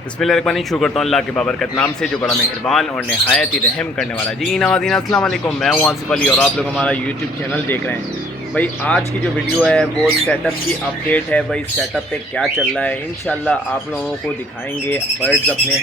बिस्मिल्लाहिर्रहमानिर्रहीम। शुरू करता हूँ अल्लाह के बाबरकत नाम से जो बड़ा मेहरबान और नहायत ही रहम करने वाला। जी नाज़रीन अस्सलाम वालेकुम, मैं हूँ आसिफ अली और आप लोग हमारा यूट्यूब चैनल देख रहे हैं। भाई आज की जो वीडियो है वो सेटअप की अपडेट है। भाई सेटअप पे क्या चल रहा है इंशाल्लाह आप लोगों को दिखाएंगे बर्ड्स अपने,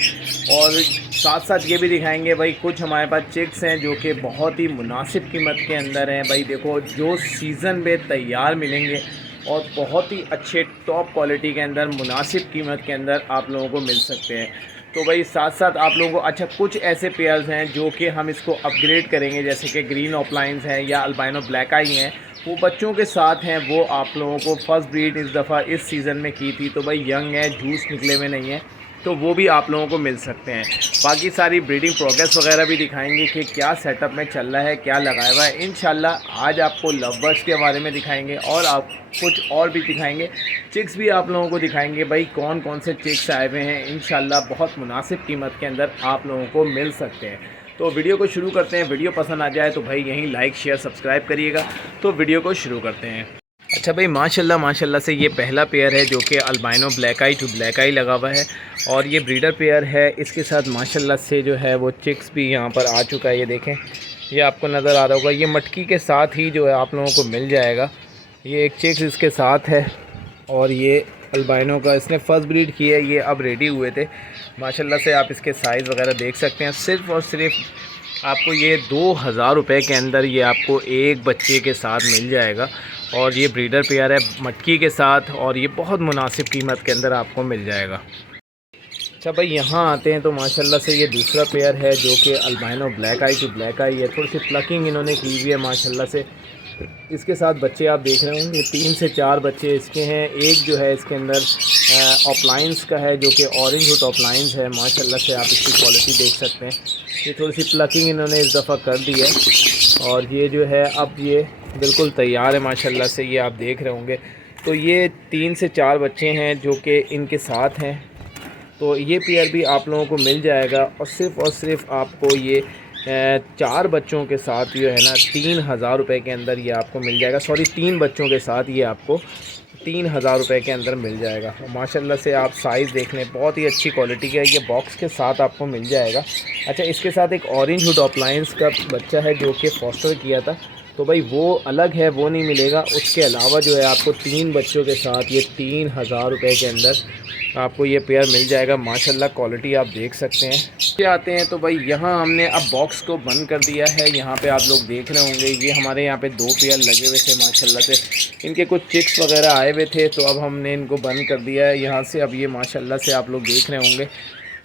और साथ साथ ये भी दिखाएंगे भाई कुछ हमारे पास चिक्स हैं जो कि बहुत ही मुनासिब कीमत के अंदर हैं। भाई देखो जो सीज़न में तैयार मिलेंगे और बहुत ही अच्छे टॉप क्वालिटी के अंदर मुनासिब कीमत के अंदर आप लोगों को मिल सकते हैं। तो भाई साथ साथ आप लोगों को अच्छा कुछ ऐसे पेयर्स हैं जो कि हम इसको अपग्रेड करेंगे, जैसे कि ग्रीन ऑफलाइंस हैं या अल्बाइनो ब्लैक आई हैं, वो बच्चों के साथ हैं। वो आप लोगों को फ़र्स्ट ब्रीड इस दफ़ा इस सीज़न में की थी, तो भाई यंग है, जूस निकले हुए नहीं है, तो वो भी आप लोगों को मिल सकते हैं। बाकी सारी ब्रीडिंग प्रोग्रेस वगैरह भी दिखाएंगे कि क्या सेटअप में चल रहा है, क्या लगाया हुआ है। इंशाल्लाह आज आपको लव बर्ड्स के बारे में दिखाएंगे और आप कुछ और भी दिखाएंगे, चिक्स भी आप लोगों को दिखाएंगे। भाई कौन कौन से चिक्स आए हुए हैं इंशाल्लाह बहुत मुनासिब कीमत के अंदर आप लोगों को मिल सकते हैं। तो वीडियो को शुरू करते हैं। वीडियो पसंद आ जाए तो भाई यहीं लाइक शेयर सब्सक्राइब करिएगा। तो वीडियो को शुरू करते हैं। अच्छा भाई माशाल्लाह माशाल्लाह से ये पहला पेयर है जो कि albino black eye to black eye लगा हुआ है और ये ब्रीडर पेयर है। इसके साथ माशाल्लाह से जो है वो चिक्स भी यहाँ पर आ चुका है। ये देखें, ये आपको नज़र आ रहा होगा, ये मटकी के साथ ही जो है आप लोगों को मिल जाएगा। ये एक चिक्स इसके साथ है और ये अल्बाइनो का इसने फ़र्स्ट ब्रीड की है। ये अब रेडी हुए थे माशाल्लाह से, आप इसके साइज़ वगैरह देख सकते हैं। सिर्फ़ और सिर्फ आपको ये 2000 रुपये के अंदर ये आपको एक बच्चे के साथ मिल जाएगा और ये ब्रीडर पेयर है मटकी के साथ और ये बहुत मुनासिब कीमत के अंदर आपको मिल जाएगा। अच्छा भाई यहाँ आते हैं तो माशाल्लाह से ये दूसरा पेयर है जो कि albino black eye to black eye है। थोड़ी सी प्लकिंग इन्होंने की हुई है माशाल्लाह से। इसके साथ बच्चे आप देख रहे होंगे 3 से 4 बच्चे इसके हैं। एक जो है इसके अंदर ऑफलाइंस का है जो कि ऑरेंज हुड ऑफलाइंस है। माशाल्लाह से आप इसकी क्वालिटी देख सकते हैं। ये थोड़ी सी प्लकिंग इन्होंने इस दफ़ा कर दी है और ये जो है अब ये बिल्कुल तैयार है माशाल्लाह से, ये आप देख रहे होंगे। तो ये 3 से 4 बच्चे हैं जो कि इनके साथ हैं। तो ये पेयर भी आप लोगों को मिल जाएगा और सिर्फ आपको ये 4 बच्चों के साथ जो है ना 3000 रुपये के अंदर ये आपको मिल जाएगा। सॉरी 3 बच्चों के साथ ये आपको 3000 रुपये के अंदर मिल जाएगा। माशाल्लाह से आप साइज़ देख लें, बहुत ही अच्छी क्वालिटी का ये बॉक्स के साथ आपको मिल जाएगा। अच्छा इसके साथ एक ऑरेंज हुड ऑफलाइंस का बच्चा है जो कि फॉस्टर किया था, तो भाई वो अलग है, वो नहीं मिलेगा। उसके अलावा जो है आपको 3 बच्चों के साथ ये 3000 रुपये के अंदर आपको ये पेयर मिल जाएगा। माशाल्लाह क्वालिटी आप देख सकते हैं। ये आते हैं तो भाई यहाँ हमने अब बॉक्स को बंद कर दिया है। यहाँ पे आप लोग देख रहे होंगे ये हमारे यहाँ पे 2 पेयर लगे हुए थे माशाल्लाह से। इनके कुछ चिक्स वगैरह आए हुए थे तो अब हमने इनको बंद कर दिया है यहाँ से। अब ये माशाल्लाह से आप लोग देख रहे होंगे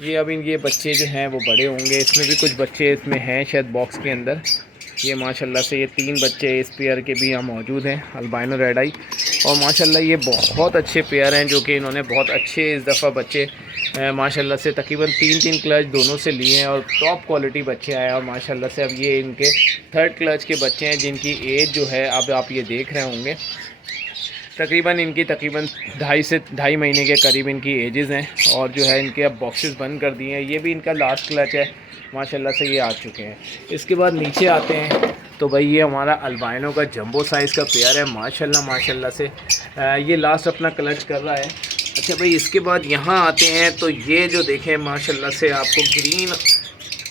ये अब ये बच्चे जो हैं वो बड़े होंगे। इसमें भी कुछ बच्चे इसमें हैं शायद बॉक्स के अंदर। ये माशाल्लाह से ये 3 बच्चे इस पेयर के भी यहाँ मौजूद हैं अल्बाइनो रेड आई। और माशाल्लाह ये बहुत अच्छे पेयर हैं जो कि इन्होंने बहुत अच्छे इस दफ़ा बच्चे माशाल्लाह से तकरीबन 3-3 क्लच दोनों से लिए हैं और टॉप क्वालिटी बच्चे आए। और माशाल्लाह से अब ये इनके 3rd क्लच के बच्चे हैं जिनकी एज जो है अब आप ये देख रहे होंगे तकरीबन 2.5 से 2.5 महीने के करीब इनकी एजेस हैं। और जो है इनके अब बॉक्सेस बंद कर दिए हैं। ये भी इनका लास्ट क्लच है माशाल्लाह से, ये आ चुके हैं। इसके बाद नीचे आते हैं तो भाई ये हमारा अल्बाइनो का जंबो साइज़ का पेयर है माशाल्लाह माशाल्लाह से। ये लास्ट अपना क्लच कर रहा है। अच्छा भाई इसके बाद यहाँ आते हैं तो ये जो देखें माशाल्लाह से आपको ग्रीन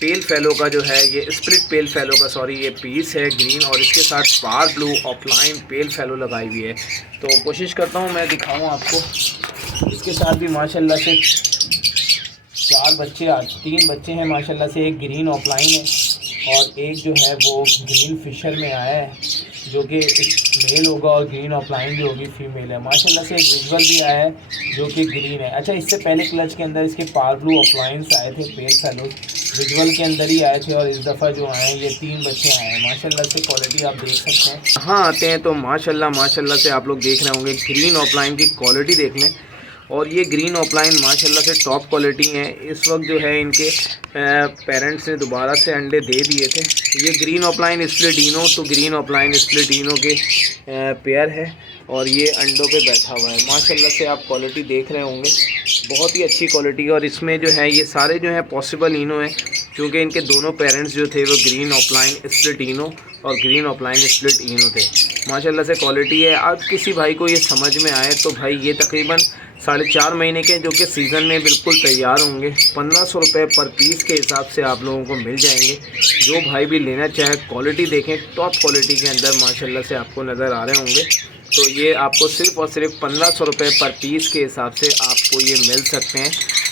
पेल फेलो का जो है ये स्प्लिट पेल फेलो का सॉरी ये पीस है ग्रीन, और इसके साथ पार ब्लू ऑफलाइन पेल फेलो लगाई हुई है। तो कोशिश करता हूँ मैं दिखाऊँ आपको। इसके साथ भी माशाल्लाह से 4 बच्चे 3 बच्चे हैं माशाल्लाह से। एक ग्रीन ऑफलाइन है और एक जो है वो ग्रीन फिशर में आया है जो कि मेल होगा और ग्रीन ऑफलाइन जो होगी फीमेल है। माशाल्लाह से एक विजुअल भी आया है जो कि ग्रीन है। अच्छा इससे पहले क्लच के अंदर इसके पार ब्लू ऑफलाइंस आए थे पेल फेलोज, विजुअल के अंदर ही आए थे और इस दफ़ा जो आए हैं ये 3 बच्चे आए हैं। माशाल्लाह से क्वालिटी आप देख सकते हैं। यहाँ आते हैं तो माशाल्लाह माशाल्लाह से आप लोग देख रहे होंगे ग्रीन ऑफलाइन की क्वालिटी देख लें। और ये ग्रीन ऑफलाइन माशाल्लाह से टॉप क्वालिटी है। इस वक्त जो है इनके पेरेंट्स ने दोबारा से अंडे दे दिए थे। ये ग्रीन ऑफलाइन स्प्लिटिनो तो ग्रीन ऑफलाइन स्प्लिटिनो के पेयर है और ये अंडों पे बैठा हुआ है। माशाल्लाह से आप क्वालिटी देख रहे होंगे, बहुत ही अच्छी क्वालिटी है। और इसमें जो है ये सारे जो है पॉसिबल इनो है क्योंकि इनके दोनों पेरेंट्स जो थे वो ग्रीन ऑफलाइन स्प्लिटिनो और ग्रीन ऑफलाइन स्प्लिटिनो थे। माशाल्लाह से क्वालिटी है। अब किसी भाई को ये समझ में आए तो भाई ये तकरीबन 4.5 महीने के, जो कि सीज़न में बिल्कुल तैयार होंगे। 1500 रुपये पर पीस के हिसाब से आप लोगों को मिल जाएंगे। जो भाई भी लेना चाहे, क्वालिटी देखें, टॉप क्वालिटी के अंदर माशाल्लाह से आपको नज़र आ रहे होंगे। तो ये आपको सिर्फ़ और सिर्फ 1500 रुपये पर पीस के हिसाब से आपको ये मिल सकते हैं।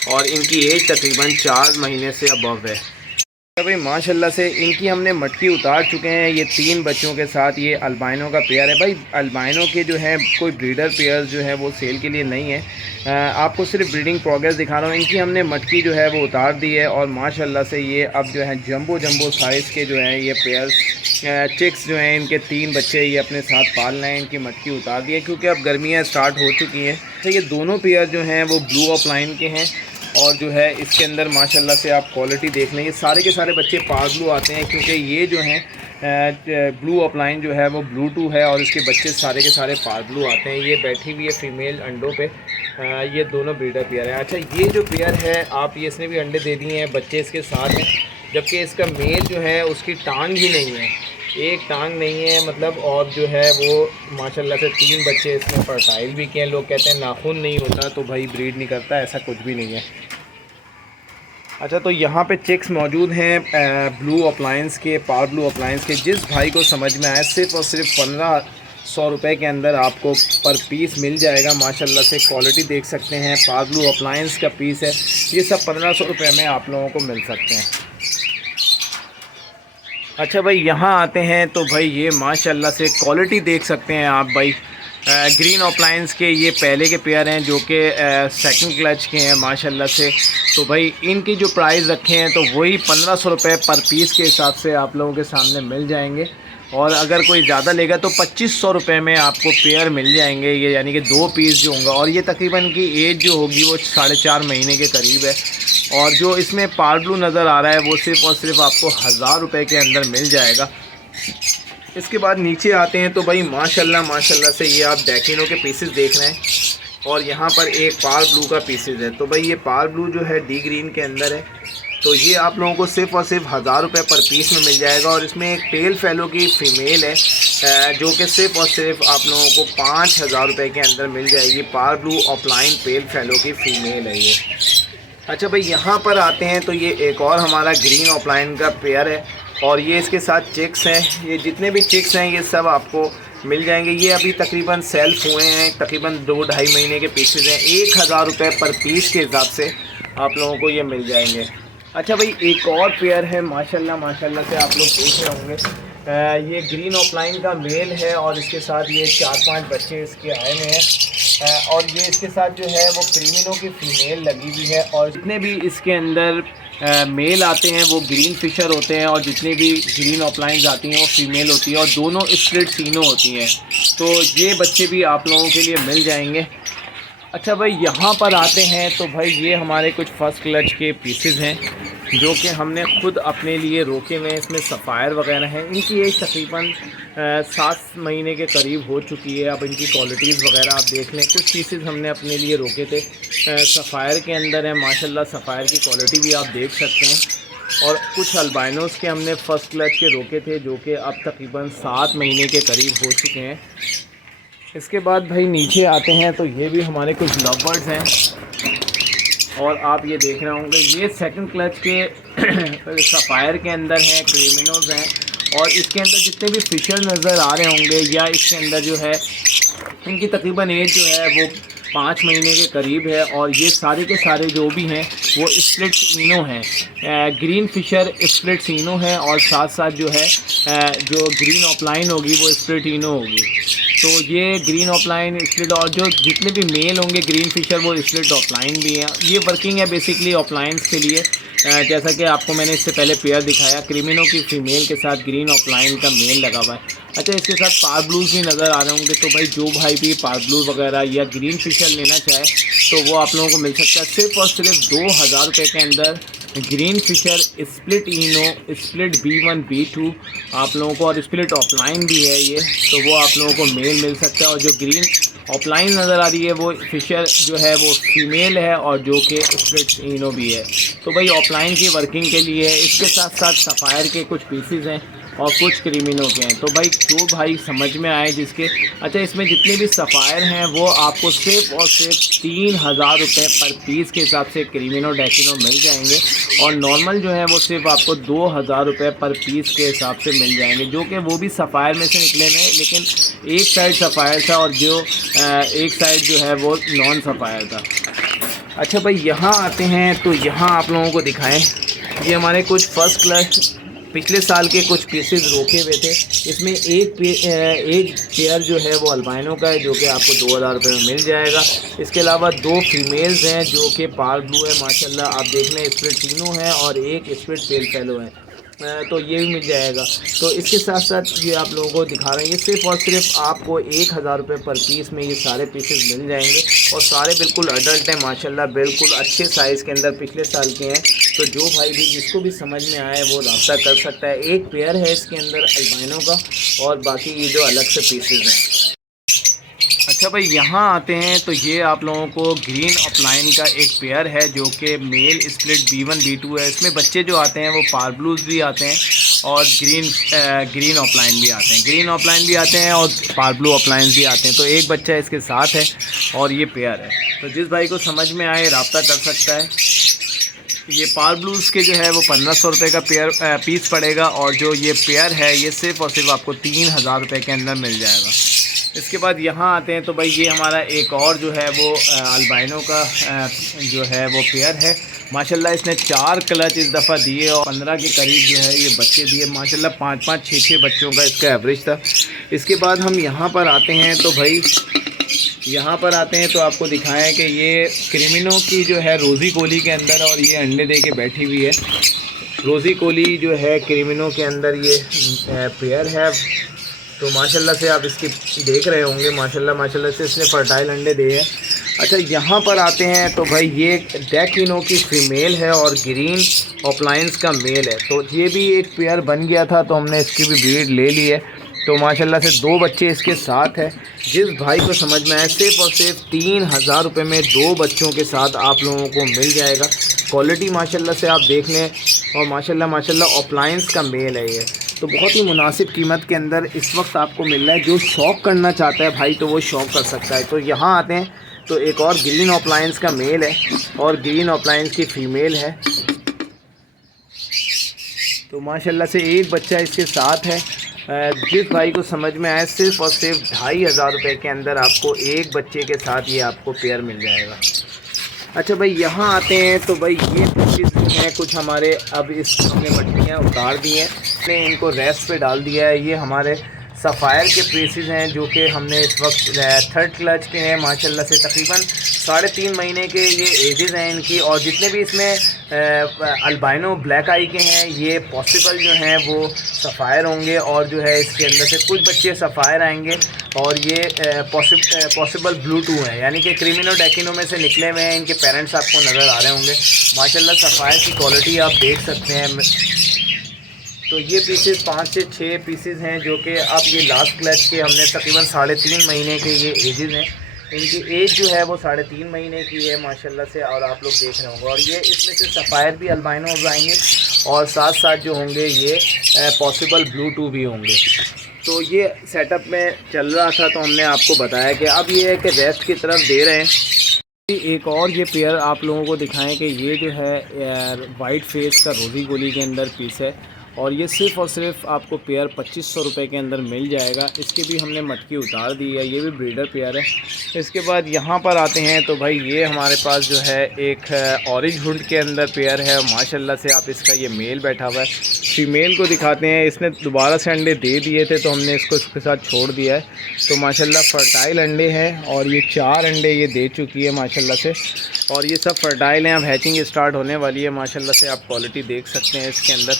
और इनकी एज तकरीबन 4 महीने से अबव है। तो भाई माशाल्लाह से इनकी हमने मटकी उतार चुके हैं। ये 3 बच्चों के साथ ये अल्बाइनो का पेयर है। भाई अल्बाइनो के जो है कोई ब्रीडर पेयर जो है वो सेल के लिए नहीं है, आपको सिर्फ ब्रीडिंग प्रोग्रेस दिखा रहा हूँ। इनकी हमने मटकी जो है वो उतार दी है और माशाल्लाह से ये अब जो है जंबो साइज़ के जो हैं ये पेयर चिक्स जो हैं, इनके 3 बच्चे ये अपने साथ पाल रहे हैं। इनकी मटकी उतार दी है क्योंकि अब गर्मियाँ स्टार्ट हो चुकी हैं। तो ये दोनों पेयर जो हैं वो ब्लू ऑफलाइन के हैं। और जो है इसके अंदर माशाल्लाह से आप क्वालिटी देख लें, ये सारे के सारे बच्चे पार ब्लू आते हैं क्योंकि ये जो हैं ब्लू अपलाइन जो है वो ब्लू 2 है और इसके बच्चे सारे के सारे पार ब्लू आते हैं। ये बैठी हुई है फीमेल अंडों पे। ये दोनों ब्रीडर पेयर हैं। अच्छा, ये जो पेयर है आप ये इसने भी अंडे दे दिए हैं, बच्चे इसके साथ हैं। जबकि इसका मेल जो है उसकी टांग ही नहीं है, एक टांग नहीं है मतलब। और जो है वो माशाल्लाह से 3 बच्चे इसमें फर्टाइल भी किए हैं। लोग कहते हैं नाखून नहीं होता तो भाई ब्रीड नहीं करता, ऐसा कुछ भी नहीं है। अच्छा, तो यहाँ पे चिक्स मौजूद हैं ब्लू अप्लायंस के, पावर ब्लू अप्लायंस के। जिस भाई को समझ में आए, सिर्फ़ और सिर्फ 1500 रुपये के अंदर आपको पर पीस मिल जाएगा। माशाल्लाह से क्वालिटी देख सकते हैं, पावर ब्लू अप्लायंस का पीस है। ये सब 1500 रुपये में आप लोगों को मिल सकते हैं। अच्छा भाई, यहाँ आते हैं तो भाई ये माशाल्लाह से क्वालिटी देख सकते हैं आप भाई। ग्रीन अप्लायंस के ये पहले के पेयर हैं जो कि सेकंड क्लच के हैं माशाल्लाह से। तो भाई इनकी जो प्राइस रखे हैं तो वही 1500 रुपये पर पीस के हिसाब से आप लोगों के सामने मिल जाएंगे। और अगर कोई ज़्यादा लेगा तो 2500 रुपये में आपको पेयर मिल जाएंगे ये, यानी कि 2 पीस जो होंगे। और ये तकरीबन की एज जो होगी वो 4.5 महीने के करीब है। और जो इसमें पार ब्लू नज़र आ रहा है वो सिर्फ़ और सिर्फ आपको 1000 रुपये के अंदर मिल जाएगा। इसके बाद नीचे आते हैं तो भाई माशाल्लाह से ये आप डैकिनो के पीसेस देख रहे हैं। और यहाँ पर एक पार ब्लू का पीसेस है। तो भाई ये पार ब्लू जो है डी ग्रीन के अंदर है। तो ये आप लोगों को सिर्फ़ और सिर्फ 1000 रुपये पर पीस में मिल जाएगा। और इसमें एक टेल फैलो की फ़ीमेल है जो कि सिर्फ़ और सिर्फ आप लोगों को 5000 रुपये के अंदर मिल जाएगी। पार ब्लू ऑफलाइन टेल फैलो की फ़ीमेल है ये। अच्छा भाई, यहाँ पर आते हैं तो ये एक और हमारा ग्रीन ऑफलाइन का पेयर है और ये इसके साथ चिक्स हैं। ये जितने भी चिक्स हैं ये सब आपको मिल जाएंगे। ये अभी तकरीबन सेल्फ हुए हैं, तकरीबन 2-2.5 महीने के पीसेज हैं। 1000 रुपये पर पीस के हिसाब से आप लोगों को ये मिल जाएंगे। अच्छा भाई, एक और पेयर है माशाल्लाह से आप लोग देख रहे होंगे। ये ग्रीन ऑफलाइन का मेल है और इसके साथ ये 4-5 बच्चे इसके आए हुए हैं। और ये इसके साथ जो है वो क्रीमिनो की फ़ीमेल लगी हुई है। और जितने भी इसके अंदर मेल आते हैं वो ग्रीन फिशर होते हैं और जितनी भी ग्रीन ऑफलाइंस आती हैं वो फीमेल होती है और दोनों स्प्लिट तीनों होती हैं। तो ये बच्चे भी आप लोगों के लिए मिल जाएंगे। अच्छा भाई, यहाँ पर आते हैं तो भाई ये हमारे कुछ फर्स्ट क्लच के पीसेस हैं जो कि हमने ख़ुद अपने लिए रोके हुए हैं। इसमें सफ़ायर वगैरह हैं। इनकी एज तकरीबन 7 महीने के करीब हो चुकी है। अब इनकी क्वालिटीज़ वगैरह आप देख लें। कुछ पीसेस हमने अपने लिए रोके थे, सफ़ायर के अंदर है माशाल्लाह। सफ़ायर की क्वालिटी भी आप देख सकते हैं। और कुछ अल्बाइनोस के हमने फ़र्स्ट क्लच के रोके थे जो कि अब तकरीबन 7 महीने के करीब हो चुके हैं। इसके बाद भाई नीचे आते हैं तो ये भी हमारे कुछ लव बर्ड्स हैं और आप ये देख रहे होंगे ये सेकंड क्लच के सफ़ायर के अंदर हैं, क्रीमिनोज हैं। और इसके अंदर जितने भी फिशर नज़र आ रहे होंगे या इसके अंदर जो है इनकी तकरीबन एज जो है वो 5 महीने के करीब है। और ये सारे के सारे जो भी हैं वो स्प्लिट इनो हैं। ग्रीन फिशर स्प्लिट इनो है और साथ साथ जो है जो ग्रीन ऑफलाइन होगी वो स्प्लिट इनो होगी। तो ये ग्रीन ऑफलाइन स्प्लिट और जो जितने भी मेल होंगे ग्रीन फिशर वो स्प्लिट ऑफलाइन भी हैं। ये वर्किंग है बेसिकली ऑफलाइंस के लिए। जैसा कि आपको मैंने इससे पहले पेयर दिखाया, क्रिमिनो की फ़ीमेल के साथ ग्रीन ऑफलाइन का मेल लगा हुआ है। अच्छा, इसके साथ पार ब्लूज़ भी नज़र आ रहे होंगे। तो भाई जो भाई भी पार ब्लू वगैरह या ग्रीन फिशर लेना चाहे तो वो आप लोगों को मिल सकता है सिर्फ़ और सिर्फ 2000 रुपये के अंदर। ग्रीन फिशर स्प्लिट इनो, स्प्लिट B1 B2 आप लोगों को, और स्प्लिट ऑफलाइन भी है ये, तो वो आप लोगों को मेल मिल सकता है। और जो ग्रीन ऑफलाइन नज़र आ रही है वो फिशर जो है वो फीमेल है और जो कि स्प्लिट इनो भी है। तो भाई ऑफलाइन की वर्किंग के लिए इसके साथ साथ सफ़ायर के कुछ पीसेस हैं और कुछ क्रीमिनो के हैं। तो भाई जो भाई समझ में आए जिसके, अच्छा इसमें जितने भी सफ़ायर हैं वो आपको सिर्फ़ और सिर्फ 3000 रुपये पर पीस के हिसाब से क्रीमिनो डेकिनो मिल जाएंगे, और नॉर्मल जो है वो सिर्फ आपको 2000 रुपये पर पीस के हिसाब से मिल जाएंगे, जो कि वो भी सफ़ायर में से निकले हुए, लेकिन एक साइड सफ़ायर था और जो एक साइड जो है वो नॉन सफ़ायर था। अच्छा भाई यहाँ आते हैं, तो यहाँ आप लोगों को दिखाएं, ये हमारे कुछ फ़र्स्ट क्लास पिछले साल के कुछ पीसेस रोके हुए थे। इसमें एक पेयर जो है वो अल्बाइनो का है, जो कि आपको 2000 रुपये में मिल जाएगा। इसके अलावा 2 फीमेल्स हैं जो कि पार ब्लू है माशाल्लाह, आप देख लें स्प्लिट तीनों हैं, और एक स्प्लिट पेल फेलो है, तो ये भी मिल जाएगा। तो इसके साथ साथ ये आप लोगों को दिखा रहे हैं, ये सिर्फ़ और सिर्फ आपको 1000 रुपये पर पीस में ये सारे पीसेस मिल जाएंगे, और सारे बिल्कुल अडल्ट हैं माशाल्लाह, बिल्कुल अच्छे साइज़ के अंदर पिछले साल के हैं। तो जो भाई भी जिसको भी समझ में आए वो रब्ता कर सकता है। एक पेयर है इसके अंदर अल्बाइनो का, और बाकी ये जो अलग से पीसेस हैं। अच्छा भाई यहाँ आते हैं, तो ये आप लोगों को ग्रीन ऑफलाइन का एक पेयर है जो कि मेल स्प्लिट B1 B2 है। इसमें बच्चे जो आते हैं वो पार ब्लूज़ भी आते हैं और ग्रीन ऑफलाइन भी आते हैं, ग्रीन ऑफलाइन भी आते हैं और पार ब्लू ऑफलाइन भी आते हैं। तो एक बच्चा इसके साथ है और ये पेयर है, तो जिस भाई को समझ में आए रब्ता कर सकता है। ये पार ब्लूज़ के जो है वो 1500 रुपये का पीस पड़ेगा, और जो ये पेयर है ये सिर्फ़ और सिर्फ आपको 3000 रुपये के अंदर मिल जाएगा। इसके बाद यहाँ आते हैं, तो भाई ये हमारा एक और जो है वो अल्बाइनो का जो है वो पेयर है माशाल्लाह। इसने 4 क्लच इस दफ़ा दिए और 15 के करीब जो है ये बच्चे दिए माशाल्लाह, 5-5 6-6 बच्चों का इसका एवरेज था। इसके बाद हम यहाँ पर आते हैं, तो भाई यहाँ पर आते हैं तो आपको दिखाएं कि ये क्रिमिनो की जो है रोज़ी कोली के अंदर, और ये अंडे दे के बैठी हुई है। रोज़ी कोली जो है क्रिमिनो के अंदर ये पेयर है, तो माशाल्लाह से आप इसकी देख रहे होंगे माशाल्लाह से इसने फर्टाइल अंडे दिए हैं। अच्छा यहाँ पर आते हैं, तो भाई ये डेकिनो की फ़ीमेल है और ग्रीन ऑफलाइंस का मेल है, तो ये भी एक पेयर बन गया था, तो हमने इसकी भी ब्रीड ले ली है। तो माशाल्लाह से 2 बच्चे इसके साथ है। जिस भाई को समझ में आए सिर्फ़ और सिर्फ 3000 रुपये में 2 बच्चों के साथ आप लोगों को मिल जाएगा। क्वालिटी माशाल्लाह से आप देख लें, और माशाल्लाह ऑफलाइंस का मेल है ये, तो बहुत ही मुनासिब कीमत के अंदर इस वक्त आपको मिल रहा है। जो शौक़ करना चाहता है भाई तो वो शौक़ कर सकता है। तो यहाँ आते हैं, तो एक और ग्रीन ऑफलाइंस का मेल है और ग्रीन ऑफलाइंस की फ़ीमेल है, तो माशाल्लाह से एक बच्चा इसके साथ है। जिस भाई को समझ में आए सिर्फ़ और सिर्फ 2500 रुपये के अंदर आपको एक बच्चे के साथ ये आपको पेयर मिल जाएगा। अच्छा भाई यहाँ आते हैं, तो भाई ये फिशेस हैं कुछ हमारे, अब इसने मछलियाँ उतार दी हैं, हमने इनको रेस्ट पे डाल दिया है। ये हमारे सफ़ायर के पीसेस हैं जो कि हमने इस वक्त 3rd क्लच के हैं माशाल्लाह से, तकरीबन 3.5 महीने के ये एजेस हैं इनकी। और जितने भी इसमें अल्बाइनो ब्लैक आई के हैं ये पॉसिबल जो हैं वो सफ़ायर होंगे, और जो है इसके अंदर से कुछ बच्चे सफ़ायर आएंगे, और ये पॉसिबल ब्लू 2 हैं, यानी कि क्रिमिनो डेकिनो में से निकले हुए हैं। इनके पेरेंट्स आपको नज़र आ रहे होंगे माशाल्लाह, सफ़ायर की क्वालिटी आप देख सकते हैं। तो ये पीसेस 5 से 6 पीसेस हैं जो कि अब ये लास्ट क्लच के हमने तकरीबन 3.5 महीने के ये एजेस हैं। इनकी एज जो है वो 3.5 महीने की है माशाल्लाह से, और आप लोग देख रहे होंगे। और ये इसमें से सफ़ायर भी अल्बाइनो हो जाएंगे, और साथ साथ जो होंगे ये पॉसिबल ब्लू 2 भी होंगे। तो ये सेटअप में चल रहा था, तो हमने आपको बताया कि अब ये है कि रेस्ट की तरफ दे रहे हैं। एक और ये पेयर आप लोगों को दिखाएं कि ये जो है वाइट फेस का रोज़ी गोली के अंदर पीस है, और ये सिर्फ़ और सिर्फ आपको पेयर 2500 रुपये के अंदर मिल जाएगा। इसकी भी हमने मटकी उतार दी है, ये भी ब्रीडर पेयर है। इसके बाद यहाँ पर आते हैं, तो भाई ये हमारे पास जो है एक ऑरेंज हुड के अंदर पेयर है माशाल्लाह से, आप इसका ये मेल बैठा हुआ है। फीमेल को दिखाते हैं, इसने दोबारा से अंडे दे दिए थे तो हमने इसको इसके साथ छोड़ दिया है। तो माशाल्लाह फर्टाइल अंडे हैं, और ये 4 अंडे ये दे चुकी है माशाल्लाह से, और ये सब फर्टाइल हैं। अब हैचिंग स्टार्ट होने वाली है माशाल्लाह से, आप क्वालिटी देख सकते हैं इसके अंदर।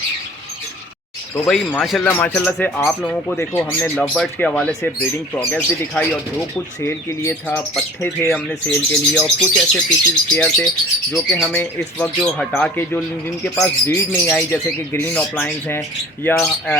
तो भाई माशाल्लाह से आप लोगों को देखो, हमने लव बर्ड्स के हवाले से ब्रीडिंग प्रोग्रेस भी दिखाई, और जो कुछ सेल के लिए था पत्ते थे हमने सेल के लिए, और कुछ ऐसे पीसेस पेयर थे जो कि हमें इस वक्त जो हटा के जो जिनके पास ब्रीड नहीं आई, जैसे कि ग्रीन ऑफलाइंस हैं या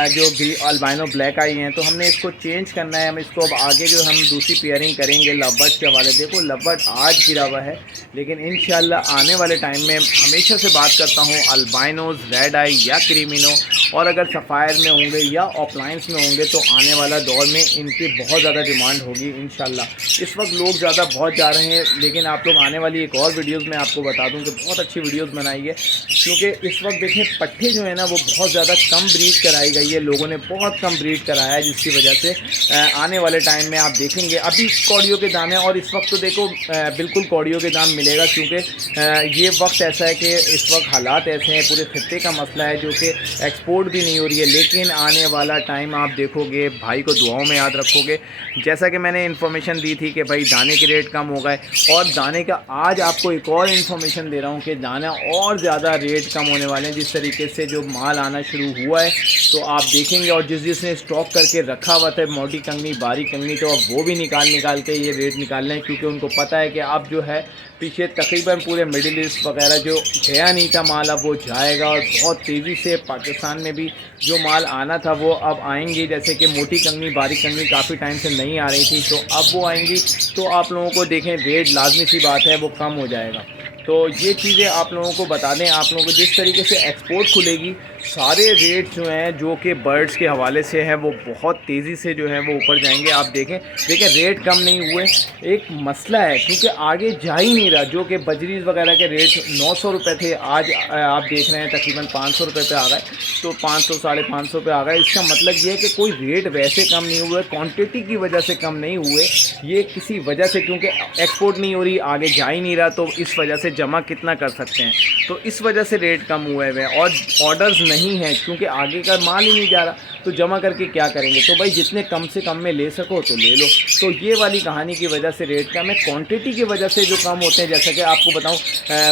जो अल्बाइनो ब्लैक आई हैं, तो हमने इसको चेंज करना है। हम इसको अब आगे जो हम दूसरी पेयरिंग करेंगे लव बर्ड्स के हवाले। देखो लव बर्ड आज गिरा हुआ है, लेकिन इंशाल्लाह आने वाले टाइम में हमेशा से बात करता हूँ अल्बाइनोज, रेड आई या क्रीमिनो, और अगर सफ़ायर में होंगे या अप्लायंस में होंगे तो आने वाला दौर में इनकी बहुत ज़्यादा डिमांड होगी इंशाल्लाह। इस वक्त लोग ज़्यादा बहुत जा रहे हैं, लेकिन आप लोग आने वाली एक और वीडियोस में आपको बता दूं कि बहुत अच्छी वीडियोस बनाई है, क्योंकि इस वक्त देखें पट्ठे जो है ना वो बहुत ज़्यादा कम ब्रीड कराई गई है, लोगों ने बहुत कम ब्रीड कराया है, जिसकी वजह से आने वाले टाइम में आप देखेंगे अभी कौड़ियों के दाम है। और इस वक्त तो देखो बिल्कुल कौड़ियों के दाम मिलेगा, क्योंकि ये वक्त ऐसा है कि इस वक्त हालात ऐसे हैं, पूरे खित्ते का मसला है जो कि एक्सपोर्ट भी नहीं हो रही है। लेकिन आने वाला टाइम आप देखोगे, भाई को दुआओं में याद रखोगे। जैसा कि मैंने इन्फॉर्मेशन दी थी कि भाई दाने के रेट कम हो गए, और दाने का आज आपको एक और इन्फॉर्मेशन दे रहा हूँ कि दाना और ज़्यादा रेट कम होने वाले हैं। जिस तरीके से जो माल आना शुरू हुआ है तो आप देखेंगे, और जिसने स्टॉक करके रखा हुआ था मोटी कंगनी बारीक कंगनी, तो अब वो भी निकाल के ये रेट निकाल रहे हैं, क्योंकि उनको पता है कि अब जो है पीछे तकरीबन पूरे मिडिल ईस्ट वगैरह जो गया नहीं था माल, अब वो जाएगा। और बहुत तेज़ी से पाकिस्तान में भी जो माल आना था वो अब आएंगे, जैसे कि मोटी कंगनी बारीक कंगनी काफ़ी टाइम से नहीं आ रही थी, तो अब वो आएंगी। तो आप लोगों को देखें रेट लाजमी सी बात है वो कम हो जाएगा। तो ये चीज़ें आप लोगों को बता दें, आप लोगों को जिस तरीके से एक्सपोर्ट खुलेगी सारे रेट जो हैं जो कि बर्ड्स के हवाले से है वो बहुत तेज़ी से जो है वो ऊपर जाएंगे। आप देखें रेट कम नहीं हुए, एक मसला है क्योंकि आगे जा ही नहीं रहा। जो कि बजरीज वगैरह के रेट 900 रुपये थे, आज आप देख रहे हैं तकरीबन 500 रुपये पे आ गए, तो 500 साढ़े 500 पे आ गए। इसका मतलब ये है कि कोई रेट वैसे कम नहीं हुए, क्वांटिटी की वजह से कम नहीं हुए, ये किसी वजह से, क्योंकि एक्सपोर्ट नहीं हो रही, आगे जा ही नहीं रहा, तो इस वजह से जमा कितना कर सकते हैं, तो इस वजह से रेट कम हुए हुए हैं। और ऑर्डर्स नहीं है क्योंकि आगे का माल ही नहीं जा रहा, तो जमा करके क्या करेंगे। तो भाई जितने कम से कम में ले सको तो ले लो। तो ये वाली कहानी की वजह से रेट कम है, क्वांटिटी की वजह से जो कम होते हैं। जैसा कि आपको बताऊं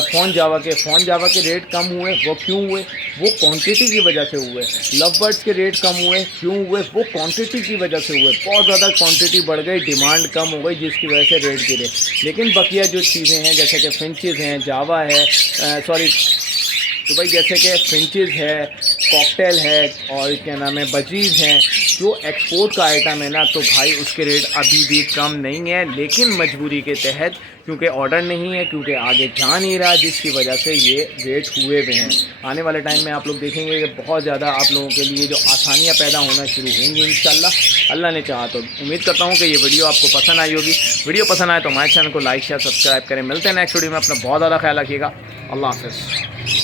फ़ोन जावा के रेट कम हुए, वो क्यों हुए, वो क्वांटिटी की वजह से हुए। लव बर्ड्स के रेट कम हुए, क्यों हुए, वो क्वांटिटी की वजह से हुए। बहुत ज़्यादा क्वांटिटी बढ़ गई, डिमांड कम हो गई, जिसकी वजह से रेट गिरे। लेकिन बकिया जो चीज़ें हैं जैसे कि फिंचेस हैं, जावा है, तो भाई जैसे कि फिंचेस है, कॉकटेल है, और क्या नाम है बजीज हैं, जो एक्सपोर्ट का आइटम है ना, तो भाई उसके रेट अभी भी कम नहीं है। लेकिन मजबूरी के तहत, क्योंकि ऑर्डर नहीं है, क्योंकि आगे जा नहीं रहा, जिसकी वजह से ये रेट हुए हुए हैं। आने वाले टाइम में आप लोग देखेंगे कि बहुत ज़्यादा आप लोगों के लिए जो आसानियाँ पैदा होना शुरू होंगी इंशाल्लाह, अल्लाह ने चाहा तो। उम्मीद करता हूँ कि ये वीडियो आपको पसंद आई होगी। वीडियो पसंद आए तो हमारे चैनल को लाइक शेयर सब्सक्राइब करें। मिलते हैं नेक्स्ट वीडियो में, अपना बहुत ज़्यादा ख्याल रखिएगा। अल्लाह हाफ़िज़।